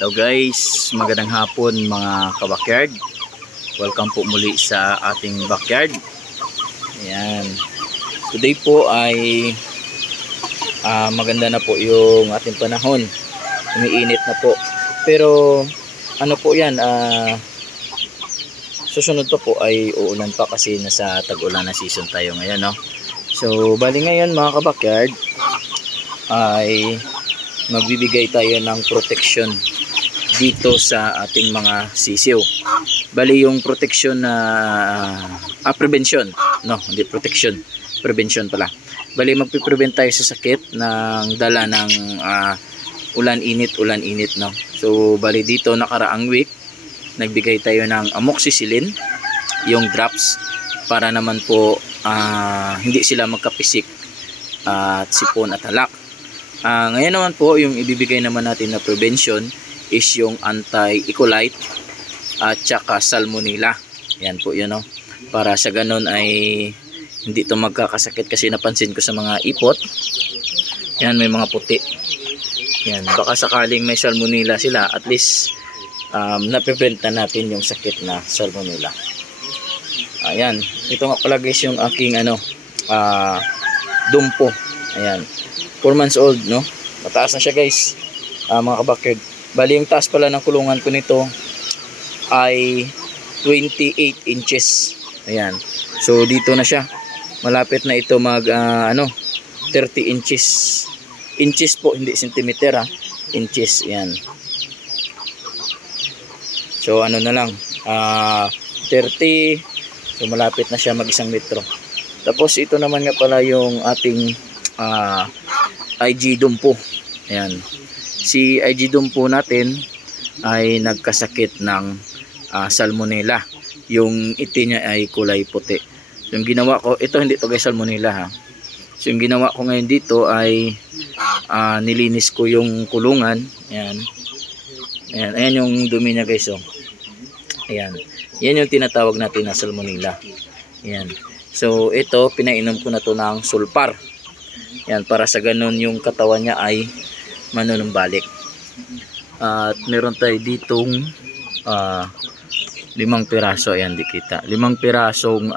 Hello guys, magandang hapon mga kabakyard. Welcome po muli sa ating backyard. Ayan. Today po ay maganda na po yung ating panahon. Umiinit na po. Pero ano po yan, susunod pa po ay uulan pa kasi nasa tag-ulan na season tayo ngayon, no? So bali ngayon mga kabakyard ay magbibigay tayo ng protection dito sa ating mga sisiw. Bali yung protection na prevention, no, hindi protection, prevention pala. Bali magpiprevent tayo sa sakit ng dala ng ulan init, no. So bali dito nakaraang week nagbigay tayo ng amoxicillin, yung drops, para naman po hindi sila magkapisik at sipon at halak. Ngayon naman po yung ibibigay naman natin na prevention is yung anti-E. coli at saka salmonella. Yan po yun, no? Para sa ganun ay hindi to magkakasakit, kasi napansin ko sa mga ipot, yan may mga puti. Yan, baka sakaling may salmonella sila, at least na-prevent na natin yung sakit na salmonella. Ayan, ito nga pala guys yung aking dumpo. Ayan, 4 months old, no? Mataas na siya guys, mga kabakyard. Bali yung taas pala ng kulungan ko nito ay 28 inches. Ayan, so dito na siya, malapit na ito mag 30 inches. Inches po, hindi centimeter, inches. Ayan, so ano na lang, 30, so malapit na siya mag 1 metro. Tapos ito naman nga pala yung ating IG dumpo. Ayan, si IG dumpo natin ay nagkasakit ng salmonella. Yung iti niya ay kulay puti. So yung ginawa ko, ito hindi to guys salmonella, so yung ginawa ko ngayon dito ay nilinis ko yung kulungan. Ayan, ayan, ayan yung dumi niya guys, oh. Ayan, yan yung tinatawag natin na salmonella. Ayan, so ito pinainom ko na to ng sulfar. Yan, para sa ganun yung katawan niya ay manunumbalik. At meron tayo ditong 5 piraso. Ayan, di kita. 5 pirasong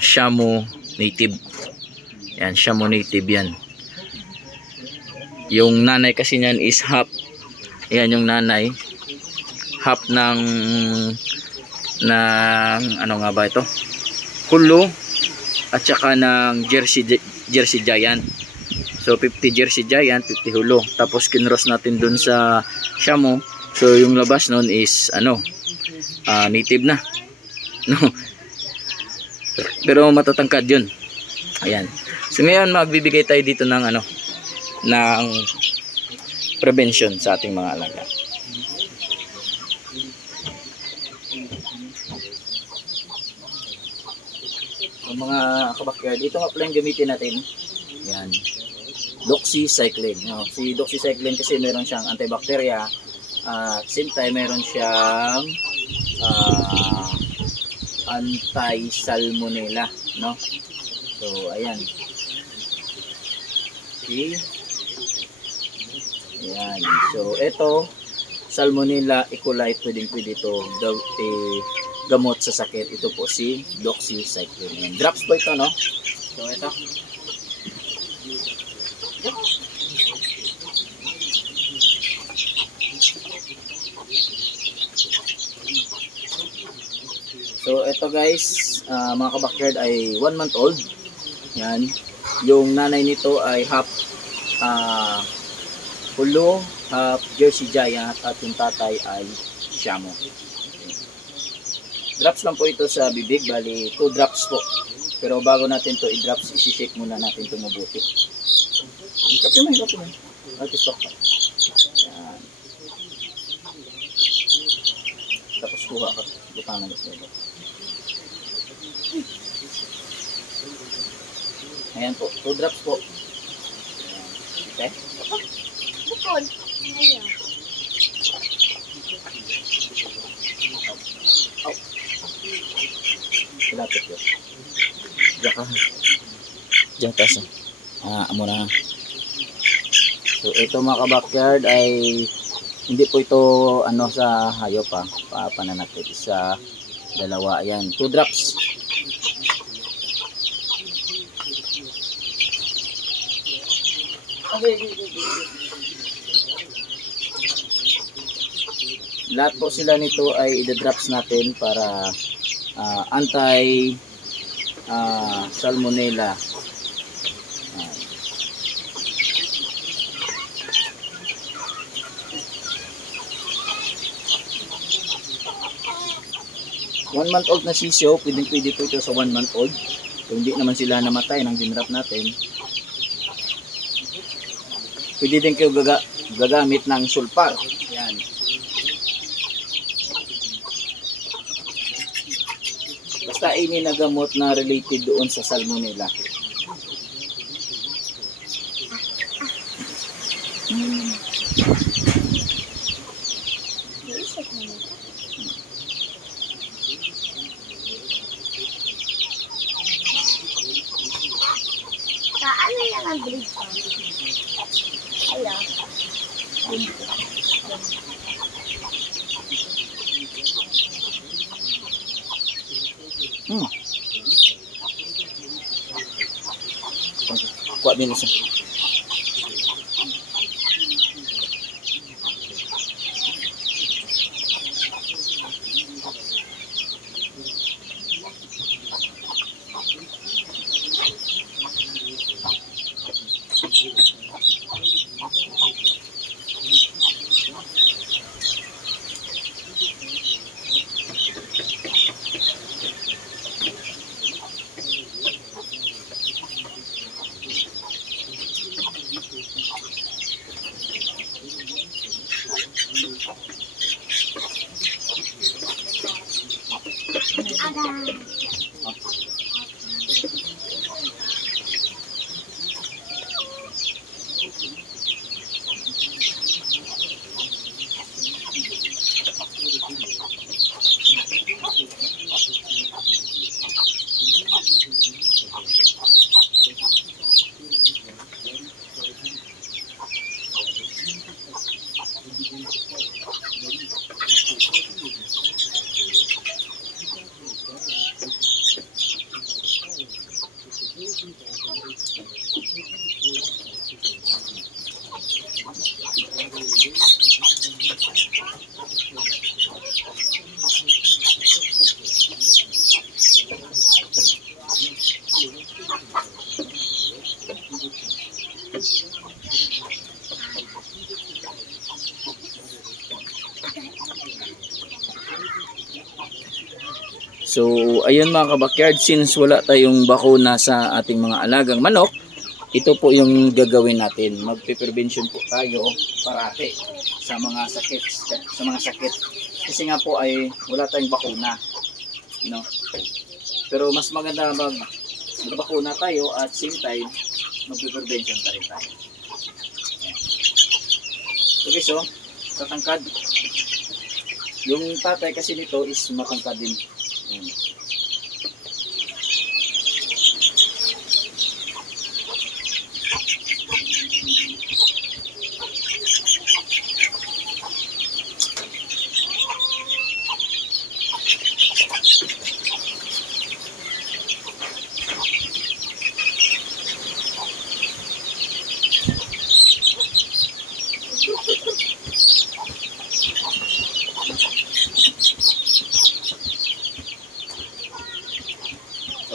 Shamo native. Yan, Shamo native yan. Yung nanay kasi niyan is half. Ayan yung nanay. Half ng ano nga ba ito? Hulo at saka ng Jersey Giant. So 50 Jersey Giant, 50 hulo. Tapos kinross natin dun sa Shamo. So yung labas nun is native na. No. Pero matatangkad yun. Ayan. So ngayon magbibigay tayo dito ng ng prevention sa ating mga alaga. Mga kabakyard, dito nga pala yung gamitin natin. Yan, doxycycline, no? Si doxycycline kasi meron siyang antibacteria, same time meron siyang anti-salmonella, no? So ayan, okay. Ayan, so ito salmonella, E. coli, pwede ito gamot sa sakit. Ito po si doxycycline. Ayan, drops po ito, no? So ito, so ito guys, mga kabakyard, ay 1 month old. Yan, yung nanay nito ay half Hulo, half Jersey Giant, at yung tatay ay Shamo. Drops lang po ito sa bibig, bali 2 drops po. Pero bago natin to i-drops, isi-shake muna natin ito mabuti. Kapi mo. Altistok pa. Yan. Tapos kuha ka. Butangan na sila. Ayan po, 2 drops po. Ayan. Okay? Bukod. Ayan. Lapit yun. Diyan ka. Diyan ka sa. Amo na. So ito mga kabakyard ay hindi po ito ano sa hayop pa. Pananakit isa, dalawa, ayan, 2 drops. Lahat po sila nito ay i-drops natin para anti salmonella. Ayan. One month old na sisyo, pwede po ito sa 1 month old. Kung hindi naman sila namatay nang dinrap natin, pwede din kayo gagamit ng sulfar. Yan. Basta ini na gamot na related doon sa salmonella. Naisip mo na. Paano lang ang breed ko? Ayaw. Kuha din isa. So, ayun mga kabakyard, since wala tayong bakuna sa ating mga alagang manok, ito po yung gagawin natin. Magpe-prevention po tayo parati sa mga sakit. Kasi nga po ay wala tayong bakuna, no? Pero mas maganda magbakuna tayo at same time magpe-prevention pa rin tayo. Okay, so tatangkad. Yung tatay kasi nito is matangkad din.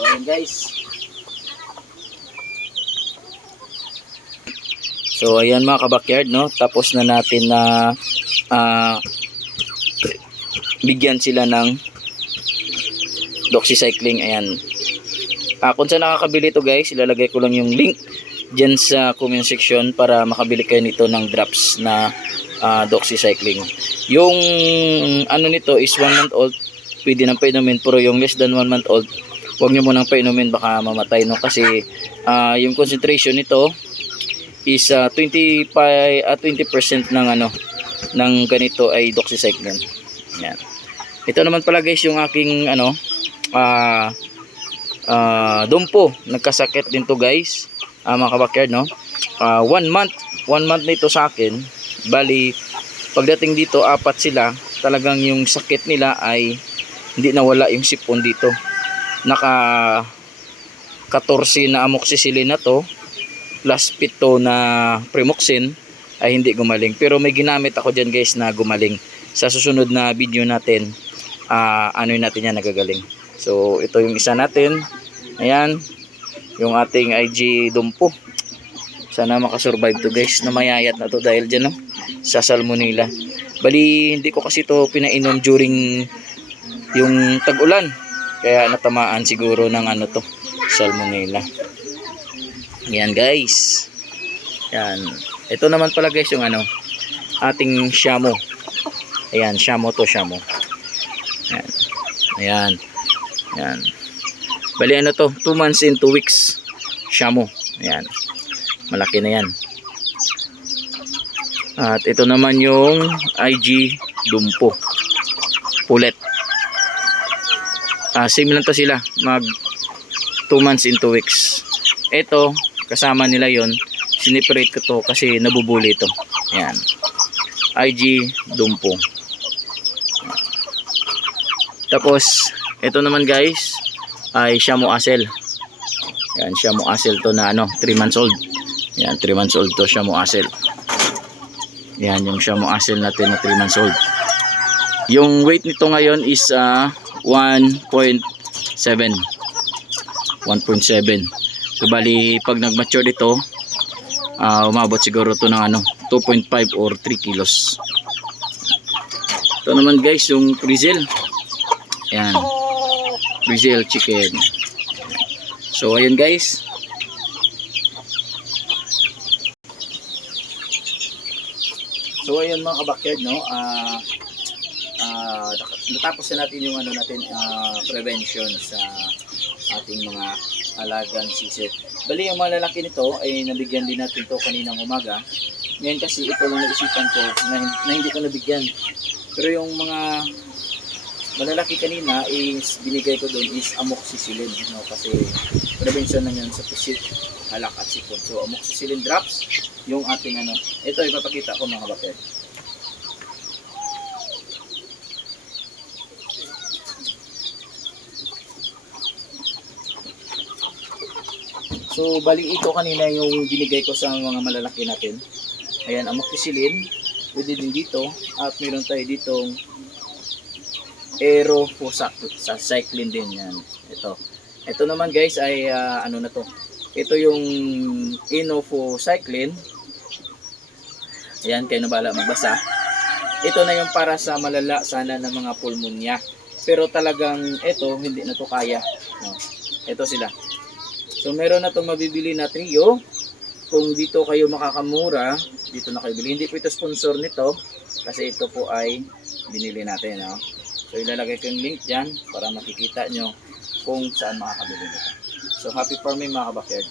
So ayan guys. So ayan mga kabakyard, no? Tapos na natin na bigyan sila ng doxycycline. Ayan. Kung saan nakakabili to guys, ilalagay ko lang yung link dyan sa comment section para makabili kayo nito ng drops na doxycycline. Yung ano nito is 1 month old, pwede nang painumin, pero yung less than 1 month old, huwag nyo munang painumin, baka mamatay, no? Kasi yung concentration nito is 20% ng ng ganito ay doxycycline. Yan. Ito naman pala guys yung aking dumpo, nagkasakit din to guys, mga kabakyard, no? 1 1 month nito sa akin. Bali, pagdating dito, 4 sila. Talagang yung sakit nila ay hindi nawala yung sipon dito. Naka 14 na amoxicillin na to, plus 7 na Primoxin, ay hindi gumaling. Pero may ginamit ako dyan guys na gumaling. Sa susunod na video natin, ano natin yan nagagaling. So ito yung isa natin. Ayan, yung ating IG Dumpo. Sana makasurvive to guys, na mayayat na to dahil dyan no, sa salmonella. Bali hindi ko kasi to pinainom during yung tag-ulan, kaya natamaan siguro ng ano to, salmonella. Yan guys. Yan. Ito naman pala guys yung ano, ating Shamo. Ayan, Shamo to, Shamo. Ayan. Ayan. Ayan. Bali ano to, 2 months and 2 weeks. Shamo. Ayan. Malaki na yan. At ito naman yung IG Dumpo. Pulet. Same lang to sila. Mag 2 months and 2 weeks. Ito, kasama nila yon. Siniperate ko to kasi nabubuli ito. Ayan. IG Dumpo. Tapos, ito naman guys, ay Shamo Asel. Ayan, Shamo Asel to na ano, 3 months old. Ayan, 3 months old to, Shamo Asel. Ayan, yung Shamo Asel natin na 3 months old. Yung weight nito ngayon is 1.7. 1.7. So, bali, pag nag-mature dito, umabot siguro to ng ano, 2.5 or 3 kilos. Ito naman guys, yung Brazil. Ayan. Brazil chicken. So, ayan guys. So, ayan mga kabakyard, no? Natapos na natin yung ano natin, prevention sa ating mga alagang sisip. Bali, yung mga lalaki nito ay nabigyan din natin to kaninang umaga. Ngayon kasi ito lang naisipan ko na hindi ko nabigyan. Pero yung mga malalaki kanina is binigay ko doon is amoxicillin, no? Kasi prevention na yan sa pisit, halak at sipon. So amoxicillin drops yung ating ano. Ito ipapakita ko mga kabakyard. So bali ito kanina yung binigay ko sa mga malalaki natin. Ayan, amoxicillin, pwede din dito, at meron tayo ditong sa cyclin din yan. Ito naman guys ay ano na to. Ito yung inofocycline. Ayan, kayo na bala magbasa. Ito na yung para sa malala sana ng mga pulmonya. Pero talagang ito hindi na to kaya. No? Ito sila. So meron na itong mabibili na trio. Kung dito kayo makakamura, dito na kayo bili. Hindi po ito sponsor nito kasi ito po ay binili natin. No? So ilalagay ko yung link dyan para makikita nyo kung saan makakabili nito. So happy farming mga kabakyard.